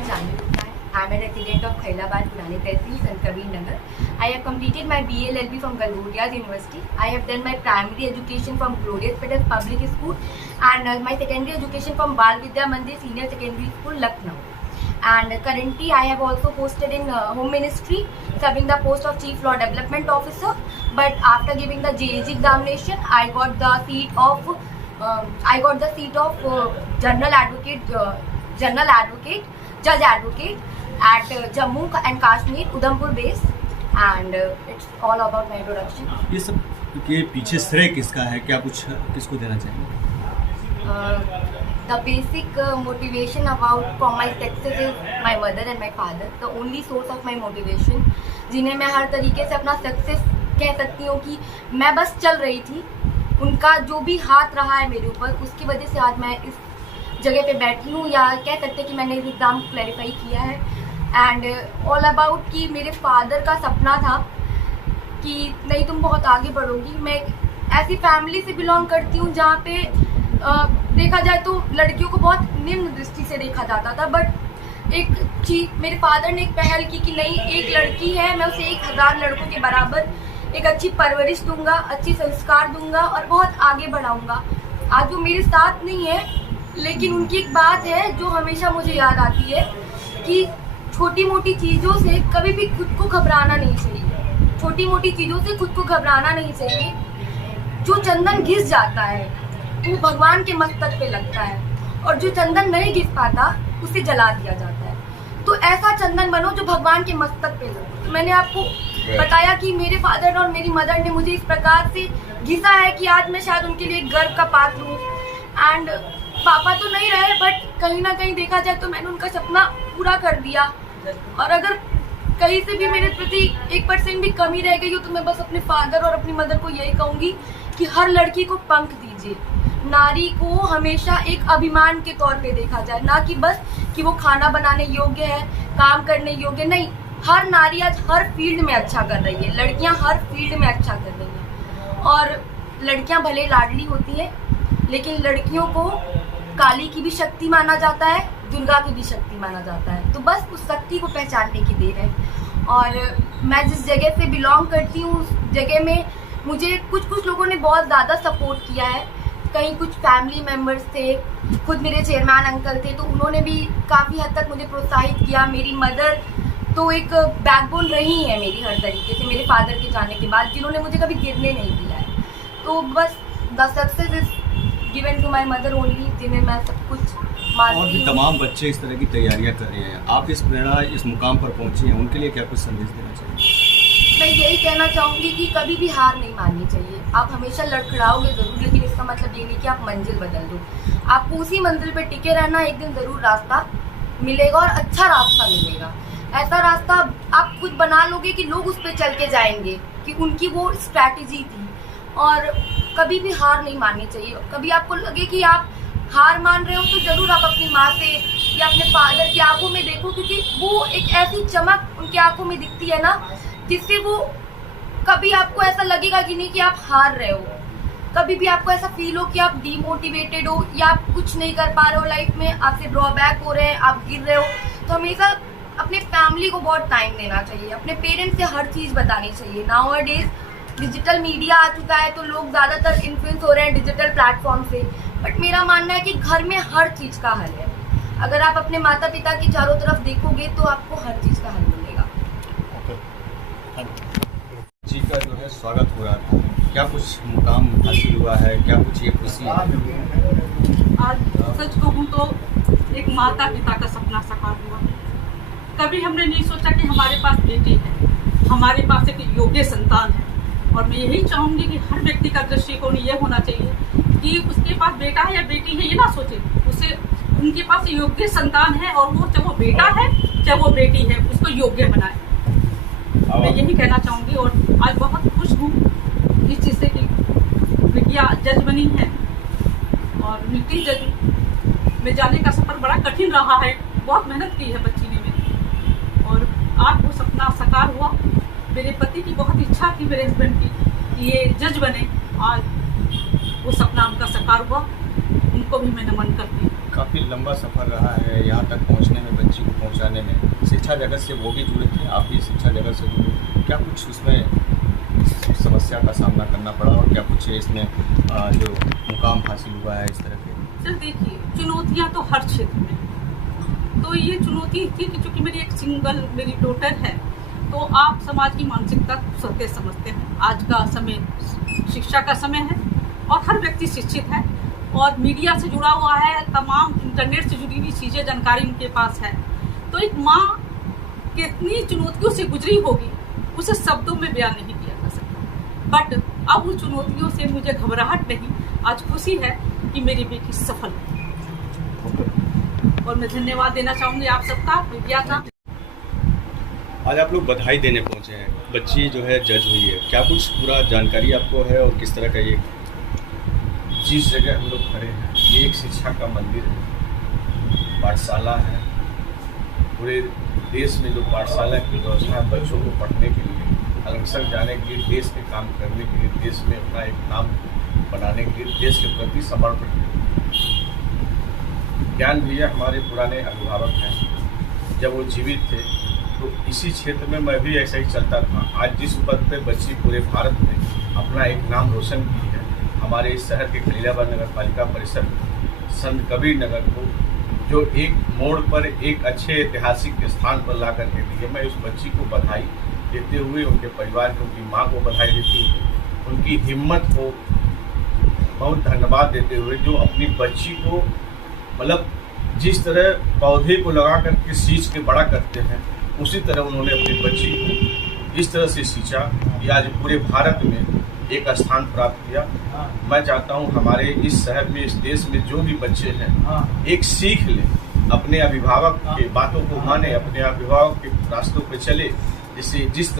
नाम जानवी गुप्ता है। I am a resident of Khalilabad, पुरानी तहसील, संत Kabir Nagar. I have completed my BA LLB from Galgodias University. I have done my primary education from Glorious Petals Public School and my secondary education from Bal Vidya Mandir Senior Secondary School, Lucknow. And currently I have also posted in Home Ministry, serving the post of Chief Law Development Officer. But after giving the JAG examination, I got the seat of General Advocate, Judge Advocate at Jammu and Kashmir, Udhampur base. And it's all about my introduction. ये सब के पीछे श्रेय किसका है, क्या कुछ किसको देना चाहिए? The basic motivation for my success is my mother and my father. The only source of my motivation, जिन्हें मैं हर तरीके से अपना सक्सेस कह सकती हूँ कि मैं बस चल रही थी, उनका जो भी हाथ रहा है मेरे ऊपर, उसकी वजह से आज मैं इस जगह पे बैठी हूँ, या कह सकते कि मैंने इस एग्ज़ाम क्लैरिफाई किया है. एंड ऑल अबाउट कि मेरे फादर का सपना था कि नहीं तुम बहुत आगे बढ़ोगी. मैं ऐसी फैमिली से बिलोंग करती हूँ जहाँ पे देखा जाए तो लड़कियों को बहुत निम्न दृष्टि से देखा जाता था. बट एक चीज मेरे फादर ने एक पहल की कि नहीं, एक लड़की है, मैं उसे 1000 लड़कों के बराबर एक अच्छी परवरिश दूंगा, अच्छी संस्कार दूंगा और बहुत आगे बढ़ाऊंगा. आज वो मेरे साथ नहीं है, लेकिन उनकी एक बात है जो हमेशा मुझे याद आती है कि छोटी मोटी चीज़ों से कभी भी खुद को घबराना नहीं चाहिए. छोटी मोटी चीज़ों से खुद को घबराना नहीं चाहिए. जो चंदन घिस जाता है वो भगवान के मस्तक पे लगता है, और जो चंदन नहीं घिस पाता उसे जला दिया जाता है. तो ऐसा चंदन बनो जो भगवान के मस्तक पे लगे. तो मैंने आपको बताया कि मेरे फादर और मेरी मदर ने मुझे इस प्रकार से घिसा है कि आज मैं शायद उनके लिए गर्व का पात्र हूँ. एंड पापा तो नहीं रहे, बट कहीं ना कहीं देखा जाए तो मैंने उनका सपना पूरा कर दिया. और अगर कहीं से भी मेरे प्रति 1% भी कमी रह गई हो तो मैं बस अपने फादर और अपनी मदर को यही कहूँगी कि हर लड़की को पंख दीजिए. नारी को हमेशा एक अभिमान के तौर पे देखा जाए, ना कि बस कि वो खाना बनाने योग्य है, काम करने योग्य नहीं. हर नारी आज हर फील्ड में अच्छा कर रही है. लड़कियां हर फील्ड में अच्छा कर रही हैं. और लड़कियां भले लाडली होती हैं, लेकिन लड़कियों को काली की भी शक्ति माना जाता है, दुर्गा की भी शक्ति माना जाता है. तो बस उस शक्ति को पहचानने की देर है. और मैं जिस जगह से बिलोंग करती हूँ, उस जगह में मुझे कुछ लोगों ने बहुत ज़्यादा सपोर्ट किया है. कहीं कुछ फैमिली मेम्बर्स थे, खुद मेरे चेयरमैन अंकल थे, तो उन्होंने भी काफ़ी हद तक मुझे प्रोत्साहित किया. मेरी मदर तो एक बैकबोन रही है मेरी हर तरीके से, मेरे फादर के जाने के बाद, जिन्होंने मुझे कभी गिरने नहीं दिया है. तो बस the success is given to my mother only, जिन्हें मैं सब कुछ मानती हूँ. और भी तमाम बच्चे इस तरह की तैयारियां कर रहे हैं, आप इस प्रेरणा इस मुकाम पर पहुंची हैं, उनके लिए क्या कुछ संदेश देना चाहिए? मैं यही कहना चाहूँगी कि कभी भी हार नहीं माननी चाहिए. आप हमेशा लड़खड़ाओगे ज़रूर, लेकिन इसका मतलब ये नहीं कि आप मंजिल बदल दो. आपको उसी मंजिल पे टिके रहना. एक दिन ज़रूर रास्ता मिलेगा, और अच्छा रास्ता मिलेगा. ऐसा रास्ता आप खुद बना लोगे कि लोग उस पर चल के जाएंगे, कि उनकी वो स्ट्रैटेजी थी. और कभी भी हार नहीं माननी चाहिए. कभी आपको लगे कि आप हार मान रहे हो तो ज़रूर आप अपनी माँ से या अपने फादर की आंखों में देखो, क्योंकि वो एक ऐसी चमक उनकी आंखों में दिखती है ना, जिससे वो कभी आपको ऐसा लगेगा कि नहीं कि आप हार रहे हो. कभी भी आपको ऐसा फील हो कि आप डीमोटिवेटेड हो, या आप कुछ नहीं कर पा रहे हो लाइफ में, आपसे ड्रॉबैक हो रहे हैं, आप गिर रहे हो, तो हमेशा अपने फैमिली को बहुत टाइम देना चाहिए. अपने पेरेंट्स से हर चीज़ बतानी चाहिए. नाउअडेज डिजिटल मीडिया आ चुका है, तो लोग ज़्यादातर इन्फ्लुएंस हो रहे हैं डिजिटल प्लेटफॉर्म से. बट मेरा मानना है कि घर में हर चीज़ का हल है. अगर आप अपने माता पिता की चारों तरफ देखोगे तो आपको हर चीज़ का हल मिलेगा. जी का जो है स्वागत हो रहा था, क्या कुछ मुकाम हासिल हुआ है, क्या कुछ ये खुशी है? आज सच कहूँ तो एक माता पिता का सपना साकार हुआ. कभी हमने नहीं सोचा कि हमारे पास बेटी है, हमारे पास एक योग्य संतान है. और मैं यही चाहूँगी कि हर व्यक्ति का दृष्टिकोण ये होना चाहिए कि उसके पास बेटा है या बेटी है, ये ना सोचे, उसे उनके पास योग्य संतान है, और वो चाहे वो बेटा है चाहे वो बेटी है, उसको योग्य बनाए. मैं यही कहना चाहूँगी. और आज बहुत खुश हूँ इस चीज़ से कि बिटिया जज बनी है, और मिट्टी जज में जाने का सफ़र बड़ा कठिन रहा है. बहुत मेहनत की है बच्ची ने मेरी, और आज वो सपना साकार हुआ. मेरे पति की बहुत इच्छा थी, मेरे हस्बैंड की, कि ये जज बने. आज वो सपना उनका साकार हुआ. उनको भी मैं नमन करती हूँ. काफ़ी लंबा सफ़र रहा है, यहाँ तक पहुँचने में बच्ची को पहुँचने पहुंचाने में शिक्षा जगत से वो भी जुड़े थे, आप भी शिक्षा जगत से जुड़े, क्या कुछ उसमें समस्या का सामना करना पड़ा और क्या कुछ इसमें जो मुकाम हासिल हुआ है इस तरह के? सर देखिए, चुनौतियां तो हर क्षेत्र में, तो ये चुनौती थी कि चूंकि मेरी एक सिंगल मेरी डॉटर है, तो आप समाज की मानसिकता सबके समझते हैं। आज का समय शिक्षा का समय है और हर व्यक्ति शिक्षित है और मीडिया से जुड़ा हुआ है, तमाम इंटरनेट से जुड़ी हुई चीज़ें जानकारी उनके पास है। तो एक माँ कितनी चुनौतियों से गुजरी होगी उसे शब्दों में बयान नहीं किया जा सकता। बट अब उन चुनौतियों से मुझे घबराहट नहीं, आज खुशी है कि मेरी बेटी सफल है। और मैं धन्यवाद देना चाहूँगी आप सबका, मीडिया का। आज आप लोग बधाई देने पहुंचे हैं, बच्ची जो है जज हुई है, क्या कुछ पूरा जानकारी आपको है और किस तरह का ये? जिस जगह हम लोग खड़े हैं ये एक शिक्षा का मंदिर है, पाठशाला है। पूरे देश में जो पाठशाला की व्यवस्था है बच्चों को पढ़ने के लिए, अग्रसर जाने के लिए, देश के काम करने के लिए, देश में अपना एक नाम बनाने के लिए, देश के प्रति समर्पित है। ज्ञान भैया हमारे पुराने अभिभावक हैं, जब वो जीवित थे तो इसी क्षेत्र में मैं भी ऐसा ही चलता था। आज जिस पद पे बच्ची पूरे भारत में अपना एक नाम रोशन की है, हमारे इस शहर के खलीलाबाद नगर पालिका परिषद संत कबीर नगर को जो एक मोड़ पर एक अच्छे ऐतिहासिक स्थान पर ला करके दी है, मैं उस बच्ची को बधाई देते हुए, उनके परिवार को, उनकी माँ को बधाई देती हुई, उनकी हिम्मत को बहुत धन्यवाद देते हुए, जो अपनी बच्ची को मतलब जिस तरह पौधे को लगा करके सींच के बड़ा करते हैं, उसी तरह उन्होंने अपनी बच्ची को इस तरह से सींचा कि आज पूरे भारत में एक स्थान प्राप्त किया। मैं चाहता हूं हमारे इस शहर में, इस देश में जो भी बच्चे हैं एक सीख लें, अपने अभिभावक के बातों को माने, अपने अभिभावक के रास्तों पे चले, जिससे जिस